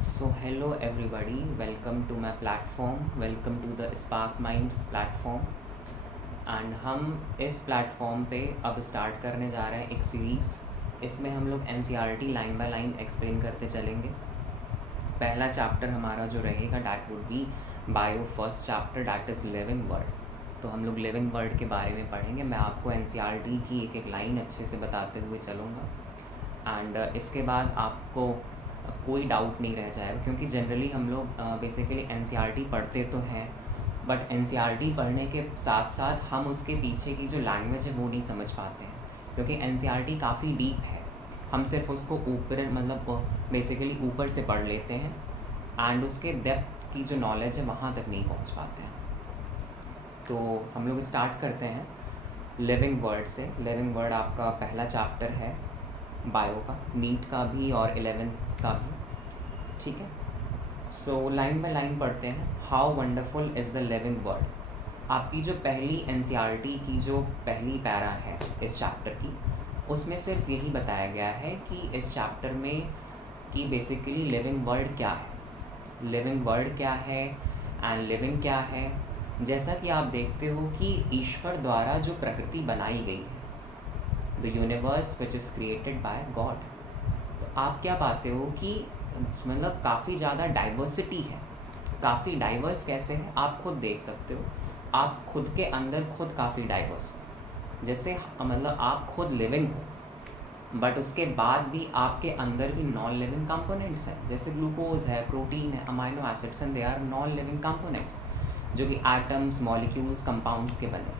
So hello everybody, welcome to my platform, welcome to the Spark Minds platform। And हम इस platform पे अब start करने जा रहे हैं एक सीरीज़। इसमें हम लोग NCERT line by line explain करते चलेंगे। पहला चैप्टर हमारा जो रहेगा that would be bio first chapter, that is living word. तो हम लोग लिविंग वर्ड के बारे में पढ़ेंगे। मैं आपको NCERT की एक एक लाइन अच्छे से बताते हुए चलूँगा एंड इसके बाद आपको कोई डाउट नहीं रह जाएगा, क्योंकि जनरली हम लोग बेसिकली NCERT पढ़ते तो हैं, बट NCERT पढ़ने के साथ साथ हम उसके पीछे की जो लैंग्वेज है वो नहीं समझ पाते हैं, क्योंकि NCERT काफ़ी डीप है। हम सिर्फ उसको ऊपर बेसिकली ऊपर से पढ़ लेते हैं एंड उसके डेप्थ की जो नॉलेज है वहाँ तक नहीं पहुँच पाते हैं। तो हम लोग स्टार्ट करते हैं लिविंग वर्ड से। लिविंग वर्ड आपका पहला चैप्टर है बायो का, नीट का भी और 11th का भी, ठीक है। सो लाइन बाय लाइन पढ़ते हैं। How wonderful is the living word. आपकी जो पहली NCERT की जो पहली पैरा है इस चैप्टर की, उसमें सिर्फ यही बताया गया है कि इस चैप्टर में कि बेसिकली लिविंग वर्ड क्या है, लिविंग वर्ड क्या है एंड लिविंग क्या है। जैसा कि आप देखते हो कि ईश्वर द्वारा जो प्रकृति बनाई गई है, the universe which is created by God, तो आप क्या पाते हो कि मतलब काफ़ी ज़्यादा डाइवर्सिटी है। काफ़ी डाइवर्स कैसे है आप खुद देख सकते हो। आप खुद के अंदर खुद काफ़ी डाइवर्स हो। जैसे मतलब आप खुद लिविंग हो, बट उसके बाद भी आपके अंदर भी नॉन लिविंग कंपोनेंट्स हैं, जैसे ग्लूकोज है, प्रोटीन है, amino acids and they are non living components, जो कि एटम्स, मॉलिक्यूल्स, कंपाउंड्स के बने,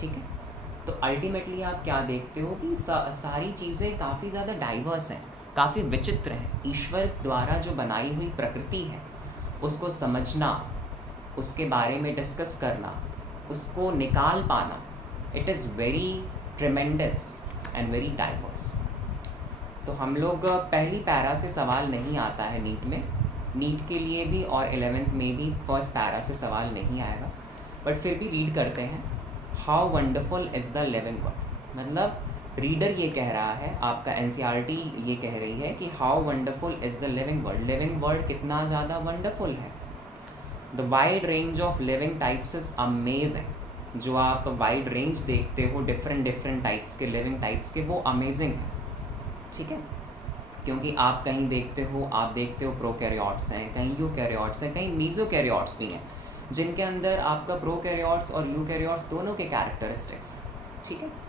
ठीक है। तो अल्टीमेटली आप क्या देखते हो कि सारी चीज़ें काफ़ी ज़्यादा डाइवर्स हैं, काफ़ी विचित्र हैं। ईश्वर द्वारा जो बनाई हुई प्रकृति है उसको समझना, उसके बारे में डिस्कस करना, उसको निकाल पाना, it is very tremendous and very diverse. तो हम लोग पहली पैरा से सवाल नहीं आता है नीट में, नीट के लिए भी और 11th में भी फर्स्ट पैरा से सवाल नहीं आएगा, बट फिर भी रीड करते हैं। How wonderful is the living word, मतलब रीडर ये कह रहा है, आपका NCERT ये कह रही है कि how wonderful is the living word, living word कितना ज़्यादा वंडरफुल है। The wide range of living types is amazing. जो आप वाइड रेंज देखते हो डिफरेंट टाइप्स के, लिविंग टाइप्स के, वो अमेजिंग है, ठीक है। क्योंकि आप कहीं देखते हो प्रोकैरियोट्स हैं, कहीं यूकैरियोट्स हैं, कहीं मीज़ोकैरियोट्स भी हैं, जिनके अंदर आपका प्रोकैरियोट्स और यूकैरियोट्स दोनों के कैरेक्टरिस्टिक्स हैं, ठीक है।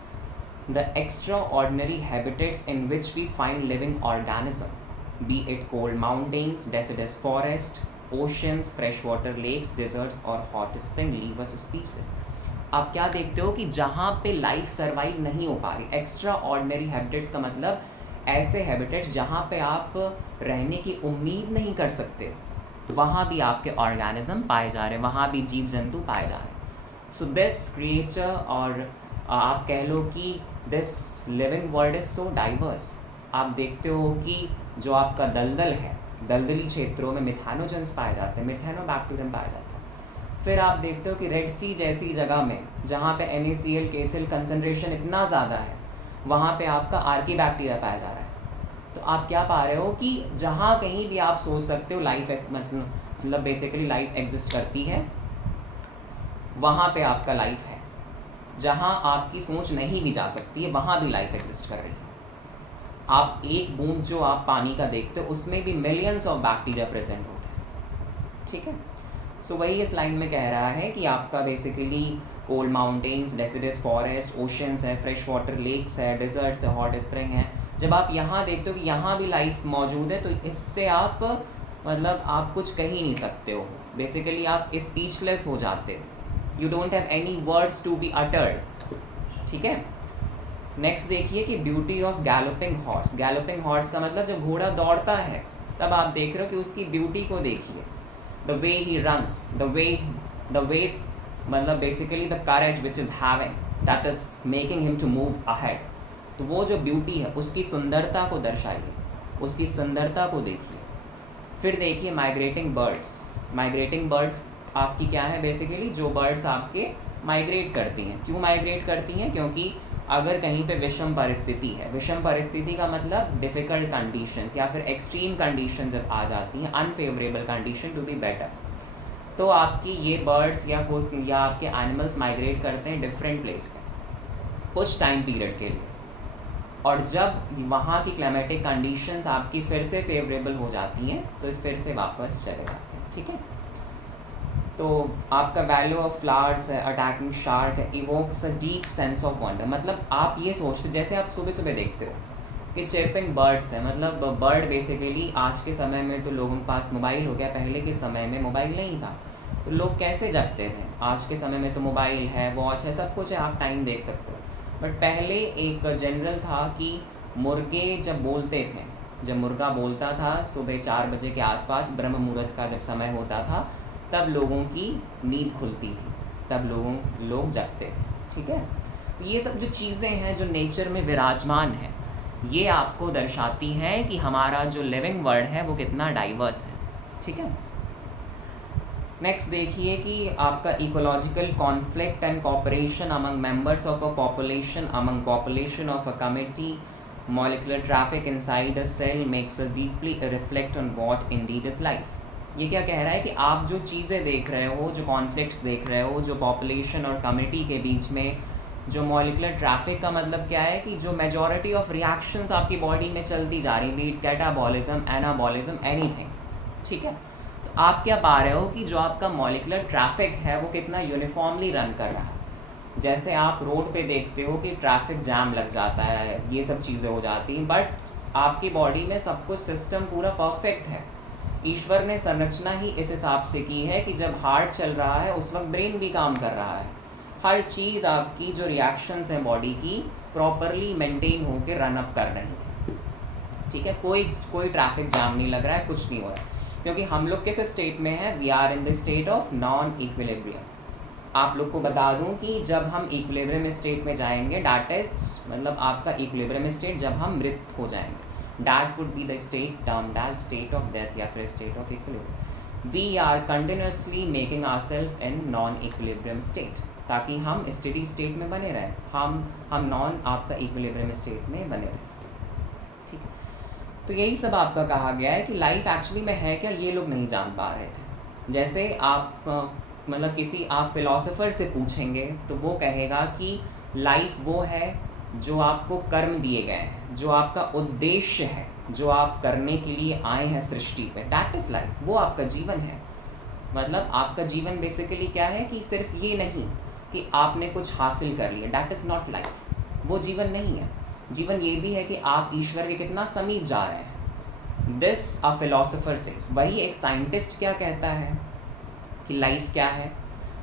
The extraordinary habitats in which we find living organism, be it cold mountains, deciduous forest, oceans, freshwater lakes, deserts और hot spring, leave us speechless। आप क्या देखते हो कि जहाँ पे लाइफ सर्वाइव नहीं हो पा रही, एक्स्ट्रा ऑर्डिनरी हैबिटेट्स का मतलब ऐसे हैबिटेट्स जहाँ पे आप रहने की उम्मीद नहीं कर सकते, वहाँ भी आपके ऑर्गेनिज्म पाए जा रहे हैं, वहाँ भी जीव जंतु पाए जा रहे हैं। सो दिस क्रिएचर, और आप कह लो कि this living world is so diverse. आप देखते हो कि जो आपका दलदल है, दलदली क्षेत्रों में मिथेनोजेंस पाए जाते हैं, मिथेनोबैक्टीरियम पाया जाता है। फिर आप देखते हो कि रेड सी जैसी जगह में जहाँ पे NaCl KCl कंसनट्रेशन इतना ज़्यादा है, वहाँ पे आपका आर्कीबैक्टीरिया पाया जा रहा है। तो आप क्या पा रहे हो कि जहाँ कहीं भी आप सोच सकते हो लाइफ मतलब बेसिकली लाइफ एग्जिस्ट करती है, वहाँ पे आपका लाइफ है। जहाँ आपकी सोच नहीं भी जा सकती है, वहाँ भी लाइफ एग्जिस्ट कर रही है। आप एक बूंद जो आप पानी का देखते हो, उसमें भी मिलियंस ऑफ बैक्टीरिया प्रेजेंट होते हैं, ठीक है। सो वही इस लाइन में कह रहा है कि आपका basically cold mountains, deciduous forest, oceans है, फ्रेश वाटर लेक्स है, डिजर्ट्स है, हॉट स्प्रिंग है। जब आप यहाँ देखते हो कि यहाँ भी लाइफ मौजूद है, तो इससे आप मतलब आप कुछ कह ही नहीं सकते हो, बेसिकली आप स्पीचलेस हो जाते हो, you don't have any words to be uttered, ठीक है। नेक्स्ट देखिए कि beauty of galloping horse. Galloping horse का मतलब जब घोड़ा दौड़ता है तब आप देख रहे हो कि उसकी ब्यूटी को देखिए, the way he runs, the way मतलब basically the courage which is having, that is making him to move ahead. तो वो जो ब्यूटी है उसकी सुंदरता को दर्शाइए, उसकी सुंदरता को देखिए। फिर देखिए माइग्रेटिंग बर्ड्स। माइग्रेटिंग बर्ड्स आपकी क्या है, बेसिकली जो बर्ड्स आपके माइग्रेट करती हैं। क्यों माइग्रेट करती हैं? क्योंकि अगर कहीं पे विषम परिस्थिति है, विषम परिस्थिति का मतलब डिफ़िकल्ट कंडीशंस या फिर एक्सट्रीम कंडीशन जब आ जाती हैं, unfavourable condition to be better, तो आपकी ये बर्ड्स या आपके एनिमल्स माइग्रेट करते हैं डिफरेंट प्लेस पे कुछ टाइम पीरियड के लिए, और जब वहाँ की क्लाइमेटिक कंडीशंस आपकी फिर से फेवरेबल हो जाती हैं तो फिर से वापस चले जाते हैं। ठीक है, तो आपका वैल्यू ऑफ फ्लावर्स है, अटैकिंग शार्क है, evokes a deep sense of wonder. मतलब आप ये सोचते, जैसे आप सुबह सुबह देखते हो कि चिरपिंग बर्ड्स हैं, मतलब बर्ड बेसिकली आज के समय में तो लोगों के पास मोबाइल हो गया, पहले के समय में मोबाइल नहीं था, तो लोग कैसे जगते थे? आज के समय में तो मोबाइल है, वॉच है, सब कुछ है, आप टाइम देख सकते हो। बट पहले एक जनरल था कि मुर्गे जब बोलते थे, जब मुर्गा बोलता था सुबह 4 बजे के आसपास, ब्रह्म मुहूर्त का जब समय होता था, तब लोगों की नींद खुलती थी, तब लोग जगते थे। ठीक है, तो ये सब जो चीज़ें हैं जो नेचर में विराजमान है, ये आपको दर्शाती हैं कि हमारा जो लिविंग वर्ल्ड है वो कितना डाइवर्स है। ठीक है, नेक्स्ट देखिए कि आपका ecological conflict and cooperation among members of a population, among population of a committee, molecular traffic inside a cell makes us deeply reflect on what indeed is life. ये क्या कह रहा है कि आप जो चीज़ें देख रहे हो, जो कॉन्फ्लिक्ट्स देख रहे हो, जो पॉपुलेशन और कमिटी के बीच में जो मॉलिक्यूलर ट्रैफिक का मतलब क्या है कि जो मेजॉरिटी ऑफ रिएक्शंस आपकी बॉडी में चलती जा रही, बीट कैटाबॉलिज्म, एनाबॉलिज्म, एनीथिंग। ठीक है, तो आप क्या पा रहे हो कि जो आपका मॉलिक्यूलर ट्रैफिक है वो कितना यूनिफॉर्मली रन कर रहा है। जैसे आप रोड पे देखते हो कि ट्रैफिक जैम लग जाता है, ये सब चीज़ें हो जाती हैं, बट आपकी बॉडी में सब कुछ सिस्टम पूरा परफेक्ट है। ईश्वर ने संरचना ही इस हिसाब से की है कि जब हार्ट चल रहा है उस वक्त ब्रेन भी काम कर रहा है, हर चीज़ आपकी जो रिएक्शंस हैं बॉडी की प्रॉपरली मेंटेन होकर रन अप कर रही है। ठीक है, कोई ट्रैफिक जाम नहीं लग रहा है, कुछ नहीं हो रहा है, क्योंकि हम लोग किस स्टेट में हैं? We are in the state of non equilibrium. आप लोग को बता दूं कि जब हम इक्विलिब्रियम स्टेट में जाएंगे, दैट इज मतलब आपका इक्विलिब्रियम स्टेट जब हम मृत हो जाएंगे, that would be the state termed as state of death या फिर state of equilibrium। we are continuously making ourselves in non equilibrium state, ताकि हम steady state में बने रहें, हम non आपका equilibrium state में बने रहें। ठीक है, तो यही सब आपका कहा गया है कि लाइफ एक्चुअली में है क्या, ये लोग नहीं जान पा रहे थे। जैसे आप मतलब किसी आप फिलोसोफर से पूछेंगे तो वो कहेगा कि लाइफ वो है जो आपको कर्म दिए गए हैं, जो आपका उद्देश्य है, जो आप करने के लिए आए हैं सृष्टि पे, दैट इज़ लाइफ, वो आपका जीवन है। मतलब आपका जीवन बेसिकली क्या है कि सिर्फ ये नहीं कि आपने कुछ हासिल कर लिया, दैट इज़ नॉट लाइफ, वो जीवन नहीं है। जीवन ये भी है कि आप ईश्वर के कितना समीप जा रहे हैं। This a philosopher says. वही एक साइंटिस्ट क्या कहता है कि लाइफ क्या है?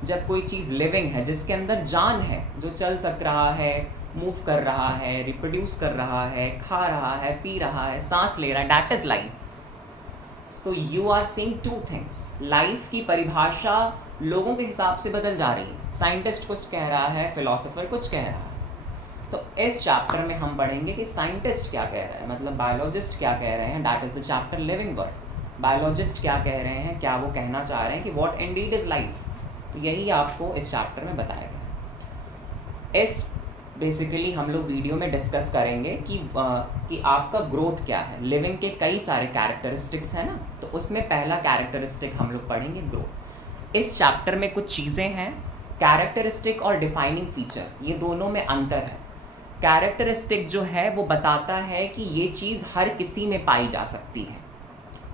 जब कोई चीज़ लिविंग है, जिसके अंदर जान है, जो चल सक रहा है, मूव कर रहा है, रिप्रोड्यूस कर रहा है, खा रहा है, पी रहा है, सांस ले रहा है, that is life. So you are seeing two things. Life की परिभाषा लोगों के हिसाब से बदल जा रही है। साइंटिस्ट कुछ कह रहा है, फिलोसोफर कुछ कह रहा है। तो इस चैप्टर में हम पढ़ेंगे कि साइंटिस्ट क्या कह रहा है, मतलब बायोलॉजिस्ट क्या कह रहे हैं, that is the chapter living world. Biologist क्या कह रहे हैं, क्या वो कहना चाह रहे हैं कि व्हाट इंडीड इज लाइफ, तो यही आपको इस चैप्टर में बताएगा। इस बेसिकली हम लोग वीडियो में डिस्कस करेंगे कि आपका ग्रोथ क्या है। लिविंग के कई सारे कैरेक्टरिस्टिक्स हैं ना, तो उसमें पहला कैरेक्टरिस्टिक हम लोग पढ़ेंगे ग्रोथ। इस चैप्टर में कुछ चीज़ें हैं, कैरेक्टरिस्टिक और डिफाइनिंग फीचर, ये दोनों में अंतर है। कैरेक्टरिस्टिक जो है वो बताता है कि ये चीज़ हर किसी में पाई जा सकती है।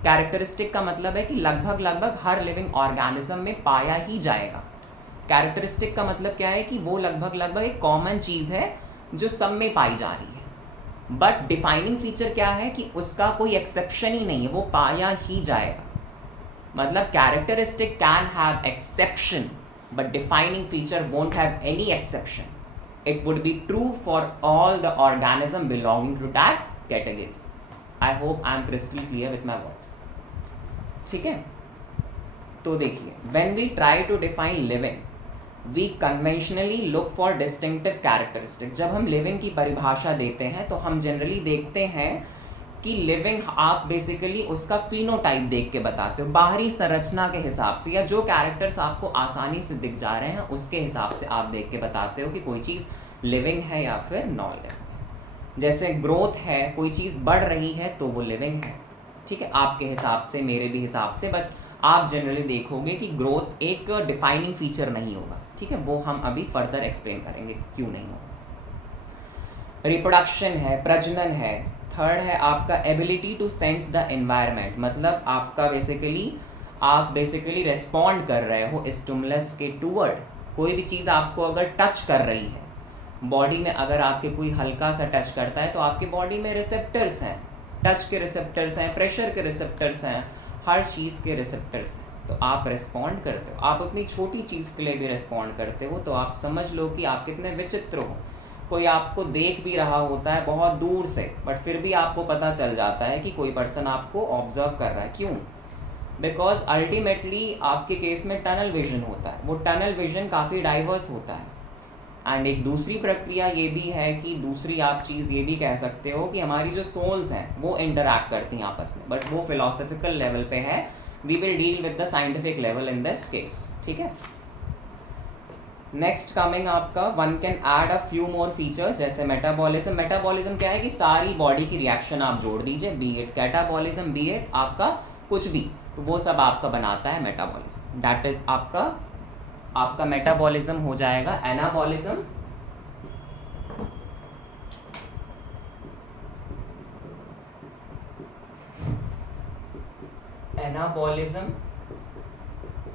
कैरेक्टरिस्टिक का मतलब है कि लगभग हर लिविंग ऑर्गेनिज्म में पाया ही जाएगा। कैरेक्टरिस्टिक का मतलब क्या है कि वो लगभग एक कॉमन चीज़ है जो सब में पाई जा रही है। बट डिफाइनिंग फीचर क्या है कि उसका कोई एक्सेप्शन ही नहीं है, वो पाया ही जाएगा। मतलब characteristic can have exception but defining feature won't have any exception. It would be true for all the organism belonging to that category. I hope I am crystal clear with my words. ठीक है, तो देखिए, when we try to define living we conventionally look for distinctive characteristic. जब हम living की परिभाषा देते हैं तो हम जनरली देखते हैं कि लिविंग आप बेसिकली उसका फिनोटाइप देख के बताते हो, बाहरी संरचना के हिसाब से, या जो कैरेक्टर्स आपको आसानी से दिख जा रहे हैं उसके हिसाब से आप देख के बताते हो कि कोई चीज़ लिविंग है या फिर नॉन लिविंग। जैसे ग्रोथ है, कोई चीज़ बढ़ रही है तो वो लिविंग है, ठीक है, आपके हिसाब से, मेरे भी हिसाब से, बट आप जनरली देखोगे कि ग्रोथ एक डिफाइनिंग फीचर नहीं होगा, ठीक है, वो हम अभी फर्दर एक्सप्लेन करेंगे क्यों नहीं होगा। रिप्रोडक्शन है, प्रजनन है। थर्ड है आपका ability to sense the environment, मतलब आपका आप बेसिकली रेस्पॉन्ड कर रहे हो स्टिमुलस के टूवर्ड। कोई भी चीज़ आपको अगर टच कर रही है बॉडी में, अगर आपके कोई हल्का सा टच करता है तो आपके बॉडी में रिसेप्टर्स हैं, टच के रिसेप्टर्स हैं, प्रेशर के रिसेप्टर्स हैं, हर चीज़ के रिसेप्टर्स हैं, तो आप रिस्पॉन्ड करते हो। आप उतनी छोटी चीज़ के लिए भी रिस्पॉन्ड करते हो, तो आप समझ लो कि आप कितने विचित्र हो। कोई आपको देख भी रहा होता है बहुत दूर से, बट फिर भी आपको पता चल जाता है कि कोई पर्सन आपको ऑब्जर्व कर रहा है। क्यों? बिकॉज अल्टीमेटली आपके केस में टनल विजन होता है, वो टनल विजन काफ़ी डाइवर्स होता है। एंड एक दूसरी प्रक्रिया ये भी है कि दूसरी आप चीज़ ये भी कह सकते हो कि हमारी जो सोल्स हैं वो इंटरैक्ट करती हैं आपस में, बट वो फिलोसफिकल लेवल पे है। We will deal with the scientific level in this case, ठीक है। नेक्स्ट कमिंग आपका one can add a few more features, जैसे मेटाबॉलिज्म। मेटाबॉलिज्म क्या है कि सारी बॉडी की रिएक्शन आप जोड़ दीजिए, B it catabolism, B it आपका कुछ भी, तो वो सब आपका बनाता है मेटाबॉलिज्म। दैट इज आपका मेटाबॉलिज्म हो जाएगा एनाबॉलिज्म,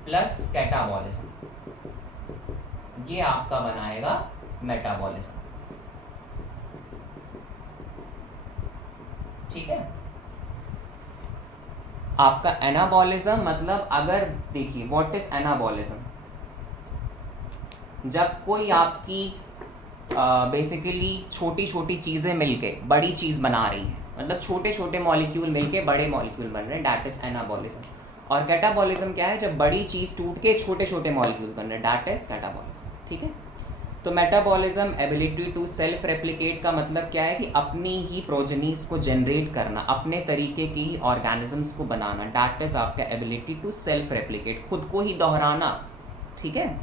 प्लस कैटाबॉलिज्म, ये आपका बनाएगा मेटाबॉलिज्म, ठीक है। आपका एनाबॉलिज्म मतलब, अगर देखिए व्हाट इज एनाबॉलिज्म, जब कोई आपकी बेसिकली छोटी छोटी चीज़ें मिलके बड़ी चीज़ बना रही है, मतलब छोटे छोटे मॉलिक्यूल मिलके बड़े मॉलिक्यूल बन रहे हैं, दैट इज एनाबॉलिज्म। और कैटाबॉलिज्म क्या है, जब बड़ी चीज़ टूट के छोटे छोटे मॉलिक्यूल बन रहे हैं, दैट इज कैटाबॉलिज्म, ठीक है। तो metabolism ability to self replicate का मतलब क्या है कि अपनी ही प्रोजेनीज को जनरेट करना, अपने तरीके की ही ऑर्गेनिजम्स को बनाना, दैट इज आपका एबिलिटी टू सेल्फ रेप्लिकेट, खुद को ही दोहराना, ठीक है।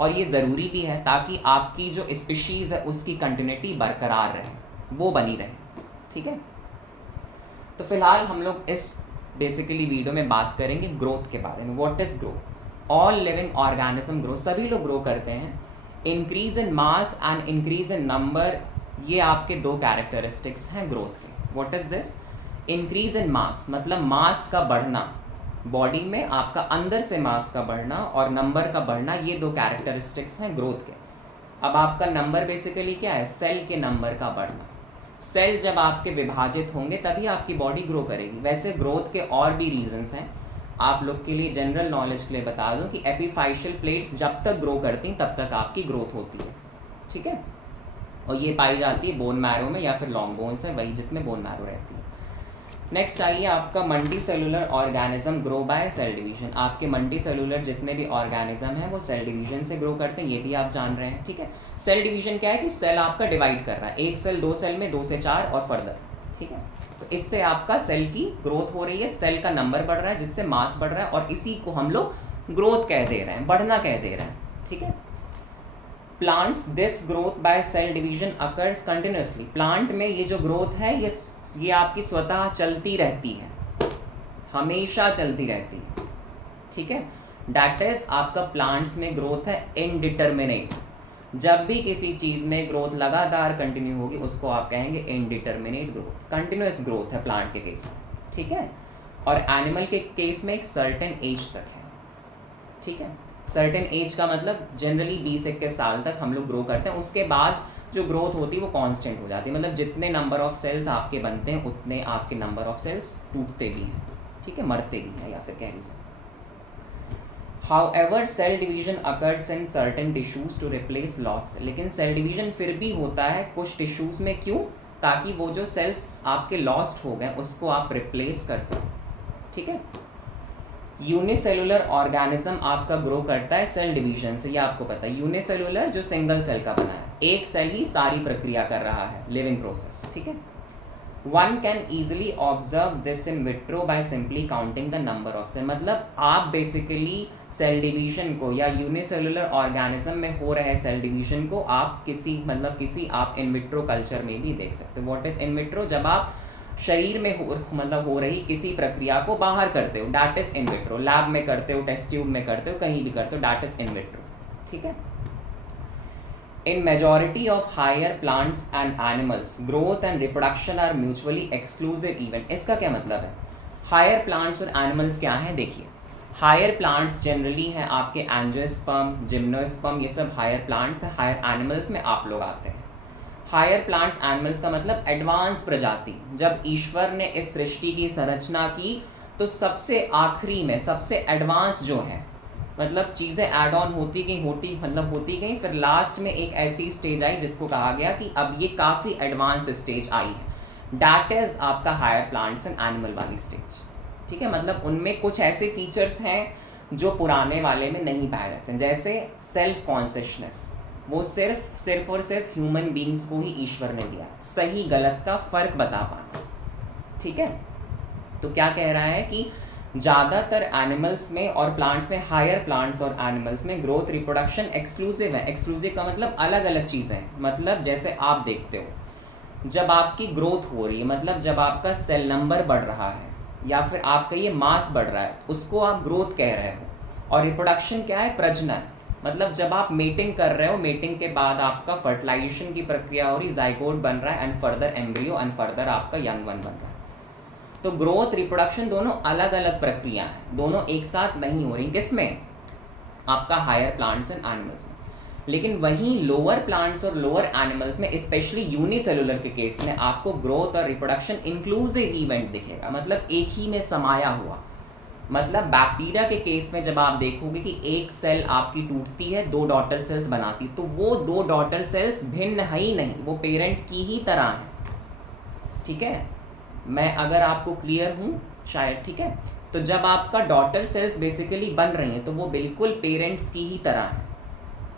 और ये ज़रूरी भी है ताकि आपकी जो स्पीशीज़ है उसकी कंटिन्यूटी बरकरार रहे, वो बनी रहे, ठीक है। तो फिलहाल हम लोग इस बेसिकली वीडियो में बात करेंगे ग्रोथ के बारे में। What is growth? All living organism grow, सभी लोग ग्रो करते हैं। Increase in mass and increase in number, ये आपके दो कैरेक्टरिस्टिक्स हैं ग्रोथ के। What is this? Increase in mass मतलब मास का बढ़ना, बॉडी में आपका अंदर से मास का बढ़ना और नंबर का बढ़ना, ये दो कैरेक्टरिस्टिक्स हैं ग्रोथ के। अब आपका नंबर बेसिकली क्या है? सेल के नंबर का बढ़ना। सेल जब आपके विभाजित होंगे तभी आपकी बॉडी ग्रो करेगी। वैसे ग्रोथ के और भी रीजंस हैं, आप लोग के लिए जनरल नॉलेज के लिए बता दूं कि एपिफाइशियल प्लेट्स जब तक ग्रो करती हैं तब तक आपकी ग्रोथ होती है, ठीक है। और ये पाई जाती है बोन मैरो में या फिर लॉन्ग बोन्स में, वही जिसमें बोन मैरो रहती है। नेक्स्ट आइए आपका multi cellular organism grow by cell division. आपके मल्टी सेलुलर जितने भी ऑर्गेनिज्म हैं वो सेल डिवीजन से ग्रो करते हैं, ये भी आप जान रहे हैं, ठीक है। सेल डिवीजन क्या है कि सेल आपका डिवाइड कर रहा है, एक सेल दो सेल में, 2 से 4 और फर्दर, ठीक है। तो इससे आपका सेल की ग्रोथ हो रही है, सेल का नंबर बढ़ रहा है जिससे मास बढ़ रहा है, और इसी को हम लोग ग्रोथ कह दे रहे हैं, बढ़ना कह दे रहे हैं, ठीक है। Plants this growth by cell division occurs continuously. Plant में ये जो ग्रोथ है ये आपकी स्वतः चलती रहती है, हमेशा चलती रहती है, ठीक है। दैट इज आपका प्लांट्स में ग्रोथ है इनडिटर्मिनेट। जब भी किसी चीज़ में ग्रोथ लगातार कंटिन्यू होगी उसको आप कहेंगे इनडिटर्मिनेट ग्रोथ। कंटिन्यूस ग्रोथ है प्लांट के केस में, ठीक है। और एनिमल के केस में एक सर्टेन एज तक है, ठीक है। सर्टेन एज का मतलब जनरली 20-21 साल तक हम लोग ग्रो करते हैं, उसके बाद जो ग्रोथ होती है वो कांस्टेंट हो जाती है। मतलब जितने नंबर ऑफ सेल्स आपके बनते हैं उतने आपके नंबर ऑफ सेल्स टूटते भी हैं, ठीक है, मरते भी हैं, या फिर कह लीजिए। However cell division occurs in certain tissues to replace loss. लेकिन सेल डिवीजन फिर भी होता है कुछ टिश्यूज में, क्यों? ताकि वो जो सेल्स आपके लॉस्ट हो गए उसको आप रिप्लेस कर सकें, ठीक है। यूनिसेलुलर ऑर्गेनिज्म आपका ग्रो करता है सेल डिवीजन से, ये आपको पता है। यूनिसेलुलर जो सिंगल सेल का बना है, एक सेल ही सारी प्रक्रिया कर रहा है, लिविंग प्रोसेस, ठीक है। One can easily observe this in vitro by simply counting the number of cell. मतलब आप बेसिकली सेल डिवीजन को या यूनिसेलुलर ऑर्गेनिज्म में हो रहे सेल डिवीजन को आप किसी आप इन विट्रो कल्चर में भी देख सकते हो। What is in vitro? जब आप शरीर में हो रही किसी प्रक्रिया को बाहर करते हो, that is in vitro. Lab में करते हो, टेस्ट ट्यूब में करते हो, कहीं भी करते हो, दैट इज इन विट्रो। ठीक है। In majority of higher plants and animals, growth and reproduction are mutually exclusive event। इसका क्या मतलब है? Higher plants और animals क्या हैं? देखिए, higher plants generally हैं आपके angiosperm, gymnosperm, ये सब higher plants हैं। higher animals में आप लोग आते हैं। higher plants animals का मतलब एडवांस प्रजाति। जब ईश्वर ने इस सृष्टि की संरचना की तो सबसे आखिरी में सबसे एडवांस जो है, मतलब चीज़ें एड ऑन होती गई, फिर लास्ट में एक ऐसी स्टेज आई जिसको कहा गया कि अब ये काफ़ी एडवांस स्टेज आई है। दैट इज़ आपका हायर प्लांट्स एंड एनिमल वाली स्टेज। ठीक है। मतलब उनमें कुछ ऐसे फीचर्स हैं जो पुराने वाले में नहीं पाए जाते हैं, जैसे सेल्फ कॉन्शियसनेस। वो सिर्फ और सिर्फ ह्यूमन बींग्स को ही ईश्वर ने दिया, सही गलत का फ़र्क बता पाना। ठीक है। तो क्या कह रहा है कि ज़्यादातर एनिमल्स में और प्लांट्स में, हायर प्लांट्स और एनिमल्स में ग्रोथ रिप्रोडक्शन एक्सक्लूसिव है। एक्सक्लूसिव का मतलब अलग अलग चीज़ें हैं। मतलब जैसे आप देखते हो, जब आपकी ग्रोथ हो रही है, मतलब जब आपका सेल नंबर बढ़ रहा है या फिर आपका ये मास बढ़ रहा है, उसको आप ग्रोथ कह रहे हो। और रिप्रोडक्शन क्या है? प्रजनन। मतलब जब आप मेटिंग कर रहे हो, मेटिंग के बाद आपका फर्टिलाइजेशन की प्रक्रिया हो रही, जाइगोट बन रहा है and further embryo and further आपका यंग वन बन रहा है। तो ग्रोथ रिप्रोडक्शन दोनों अलग अलग प्रक्रिया हैं, दोनों एक साथ नहीं हो रही। किसमें? आपका हायर प्लांट्स एंड एनिमल्स में। लेकिन वहीं लोअर प्लांट्स और लोअर एनिमल्स में, स्पेशली यूनिसेलुलर के केस में, आपको ग्रोथ और रिप्रोडक्शन इंक्लूसिव इवेंट दिखेगा, मतलब एक ही में समाया हुआ। मतलब बैक्टीरिया के केस में जब आप देखोगे कि एक सेल आपकी टूटती है, 2 डॉटर सेल्स बनाती, तो वो 2 डॉटर सेल्स भिन्न है ही नहीं, वो पेरेंट की ही तरह हैं। ठीक है। मैं अगर आपको क्लियर हूँ शायद। ठीक है। तो जब आपका डॉटर सेल्स बेसिकली बन रही हैं तो वो बिल्कुल पेरेंट्स की ही तरह है।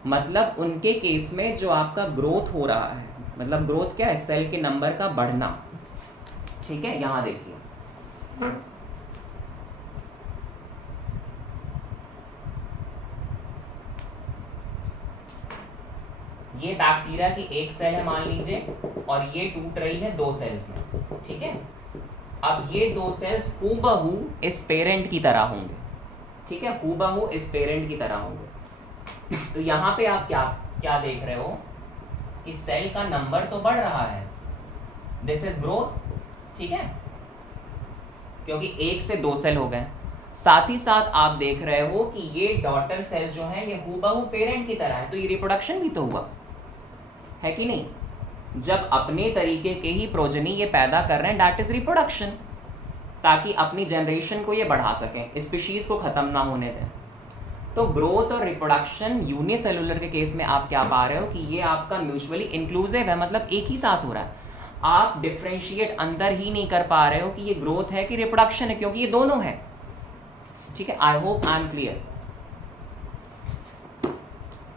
मतलब उनके केस में जो आपका ग्रोथ हो रहा है, मतलब ग्रोथ क्या है? सेल के नंबर का बढ़ना। ठीक है। यहाँ देखिए, ये बैक्टीरिया की एक सेल है मान लीजिए, और ये टूट रही है 2 सेल्स में। ठीक है। अब ये 2 सेल्स हूबहू इस पेरेंट की तरह होंगे। ठीक है। हूबहू इस पेरेंट की तरह होंगे। तो यहाँ पे आप क्या देख रहे हो कि सेल का नंबर तो बढ़ रहा है, दिस इज ग्रोथ। ठीक है। क्योंकि 1 से 2 सेल हो गए। साथ ही साथ आप देख रहे हो कि ये डॉटर सेल्स जो हैं ये हूबहू पेरेंट की तरह है, तो ये रिप्रोडक्शन भी तो हुआ है कि नहीं? जब अपने तरीके के ही प्रोजनी ये पैदा कर रहे हैं, दैट इज रिप्रोडक्शन, ताकि अपनी जनरेशन को ये बढ़ा सकें, स्पीशीज को ख़त्म ना होने दें। तो ग्रोथ और रिप्रोडक्शन यूनिसेलुलर के केस में आप क्या पा रहे हो कि ये आपका म्यूचुअली इंक्लूसिव है, मतलब एक ही साथ हो रहा है। आप डिफ्रेंशिएट अंदर ही नहीं कर पा रहे हो कि ये ग्रोथ है कि रिप्रोडक्शन है, क्योंकि ये दोनों है। ठीक है। I hope I am clear.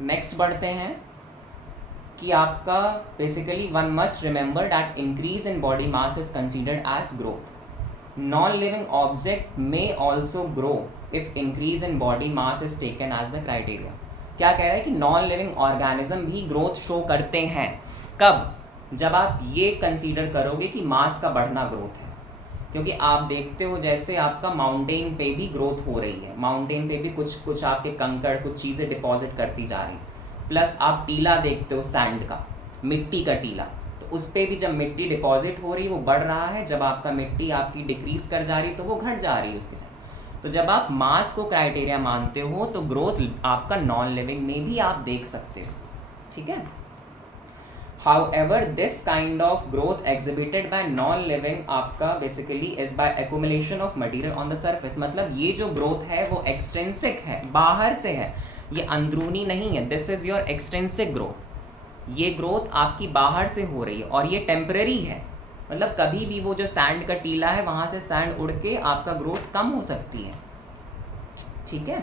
Next बढ़ते हैं कि आपका basically one must remember that increase in body mass is considered as growth. Non living object may also grow if increase in body mass is taken as the criteria. क्या कह रहा है कि non living organism भी growth show करते हैं। कब? जब आप ये कंसीडर करोगे कि मास का बढ़ना ग्रोथ है। क्योंकि आप देखते हो जैसे आपका माउंटेन पे भी ग्रोथ हो रही है, माउंटेन पे भी कुछ आपके कंकड़, कुछ चीज़ें डिपॉजिट करती जा रही। प्लस आप टीला देखते हो, सैंड का, मिट्टी का टीला, तो उस पर भी जब मिट्टी डिपॉजिट हो रही है वो बढ़ रहा है, जब आपका मिट्टी आपकी डिक्रीज कर जा रही तो वो घट जा रही है उसके साथ। तो जब आप मास को क्राइटेरिया मानते हो तो ग्रोथ आपका नॉन लिविंग में भी आप देख सकते हो। ठीक है। However, this kind of growth exhibited by non-living आपका basically is by accumulation of material on the surface। मतलब ये जो growth है वो extrinsic है, बाहर से है, ये अंदरूनी नहीं है। This is your extrinsic growth। ये growth आपकी बाहर से हो रही है और ये टेम्परेरी है। मतलब कभी भी वो जो सैंड का टीला है वहाँ से सैंड उड़ के आपका ग्रोथ कम हो सकती है। ठीक है।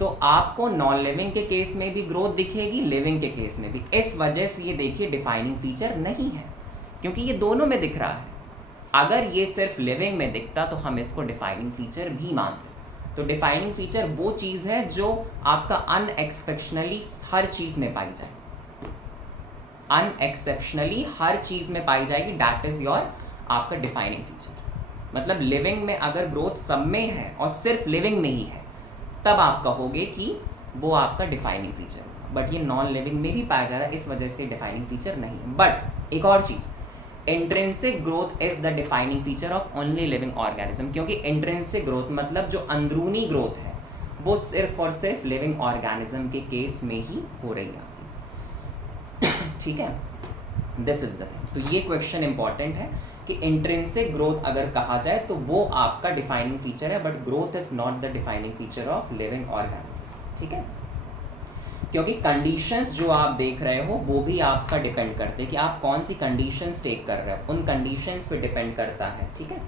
तो आपको नॉन लिविंग के केस में भी ग्रोथ दिखेगी, लिविंग के केस में भी। इस वजह से ये देखिए डिफाइनिंग फीचर नहीं है, क्योंकि ये दोनों में दिख रहा है। अगर ये सिर्फ लिविंग में दिखता तो हम इसको डिफाइनिंग फीचर भी मानते। तो डिफाइनिंग फीचर वो चीज़ है जो आपका अनएक्सपेक्शनली हर चीज़ में पाई जाए, अनएक्सेप्शनली हर चीज़ में पाई जाएगी, दैट इज़ योर आपका डिफाइनिंग फीचर। मतलब लिविंग में अगर ग्रोथ सब में है और सिर्फ लिविंग में ही है, तब आप कहोगे कि वो आपका डिफाइनिंग फीचर होगा। बट ये नॉन लिविंग में भी पाया जा रहा है, इस वजह से डिफाइनिंग फीचर नहीं है। बट एक और चीज़, intrinsic growth is the defining feature of only living organism, क्योंकि इंट्रिंसिक ग्रोथ मतलब जो अंदरूनी ग्रोथ है वो सिर्फ और सिर्फ लिविंग ऑर्गेनिज्म के केस में ही हो रही है आपकी। ठीक है, दिस इज द थिंग। तो ये क्वेश्चन इंपॉर्टेंट है कि इंट्रिंसिक ग्रोथ अगर कहा जाए तो वो आपका डिफाइनिंग फीचर है, but growth is not the defining feature of living organism. ठीक है, क्योंकि कंडीशंस जो आप देख रहे हो वो भी आपका डिपेंड करते हैं कि आप कौन सी कंडीशंस टेक कर रहे हो, उन कंडीशंस पे डिपेंड करता है। ठीक है,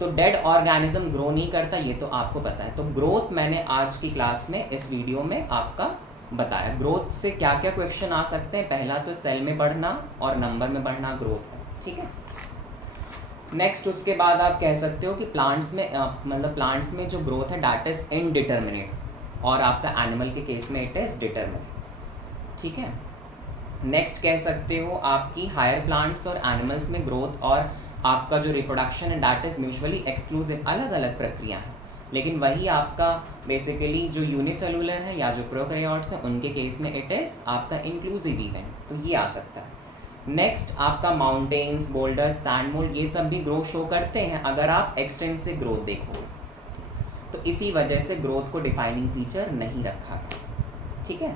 तो डेड ऑर्गेनिज्म ग्रो नहीं करता, ये तो आपको पता है। तो ग्रोथ मैंने आज की क्लास में इस वीडियो में आपका बताया। ग्रोथ से क्या क्या क्वेश्चन आ सकते हैं, पहला तो सेल में बढ़ना और नंबर में बढ़ना ग्रोथ है। ठीक है, नेक्स्ट उसके बाद आप कह सकते हो कि प्लांट्स में मतलब प्लांट्स में जो ग्रोथ है दैट इज इनडिटर्मिनेट, और आपका एनिमल के केस में इट इज डिटर्मिनेट। ठीक है, नेक्स्ट कह सकते हो आपकी हायर प्लांट्स और एनिमल्स में ग्रोथ और आपका जो रिप्रोडक्शन है दैट इज म्यूचुअली एक्सक्लूसिव, अलग अलग प्रक्रिया है। लेकिन वही आपका बेसिकली जो यूनिसेलुलर है या जो प्रोकैरियोट्स हैं उनके केस में इट इज़ आपका इंक्लूसिव इवेंट, तो ये आ सकता है। नेक्स्ट आपका माउंटेन्स, बोल्डर्स, सैंडमोल्ड, ये सब भी ग्रोथ शो करते हैं अगर आप एक्सटेंसिव ग्रोथ देखो, तो इसी वजह से ग्रोथ को डिफाइनिंग फीचर नहीं रखा गया। ठीक है,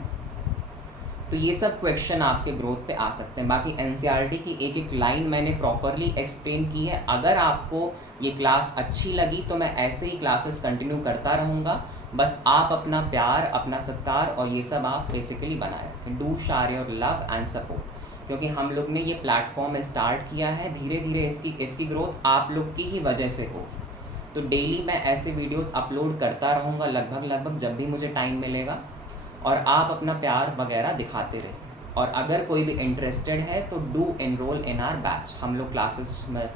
तो ये सब क्वेश्चन आपके ग्रोथ पे आ सकते हैं। बाकी एनसीईआरटी की एक एक लाइन मैंने प्रॉपरली एक्सप्लेन की है। अगर आपको ये क्लास अच्छी लगी तो मैं ऐसे ही क्लासेस कंटिन्यू करता रहूँगा। बस आप अपना प्यार, अपना सत्कार और ये सब आप बेसिकली बनाए रखें। Do share your love and support, क्योंकि हम लोग ने ये प्लेटफॉर्म स्टार्ट किया है, धीरे धीरे इसकी ग्रोथ आप लोग की ही वजह से होगी। तो डेली मैं ऐसे वीडियोस अपलोड करता रहूँगा लगभग जब भी मुझे टाइम मिलेगा, और आप अपना प्यार वगैरह दिखाते रहिए। और अगर कोई भी इंटरेस्टेड है तो do enroll in our batch. हम लोग क्लासेस में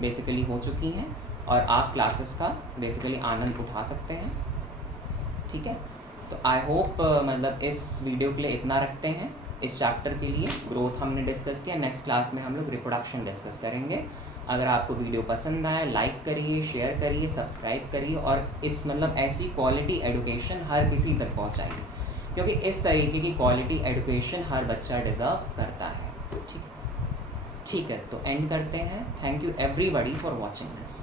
बेसिकली हो चुकी हैं और आप क्लासेस का बेसिकली आनंद उठा सकते हैं। ठीक है, तो आई होप मतलब इस वीडियो के लिए इतना रखते हैं। इस चैप्टर के लिए ग्रोथ हमने डिस्कस किया, नेक्स्ट क्लास में हम लोग रिप्रोडक्शन डिस्कस करेंगे। अगर आपको वीडियो पसंद आए लाइक करिए, शेयर करिए, सब्सक्राइब करिए, और इस मतलब ऐसी क्वालिटी एजुकेशन हर किसी तक पहुंचाइए, क्योंकि इस तरीके की क्वालिटी एजुकेशन हर बच्चा डिज़र्व करता है। ठीक है, तो एंड करते हैं। Thank you everybody for watching this.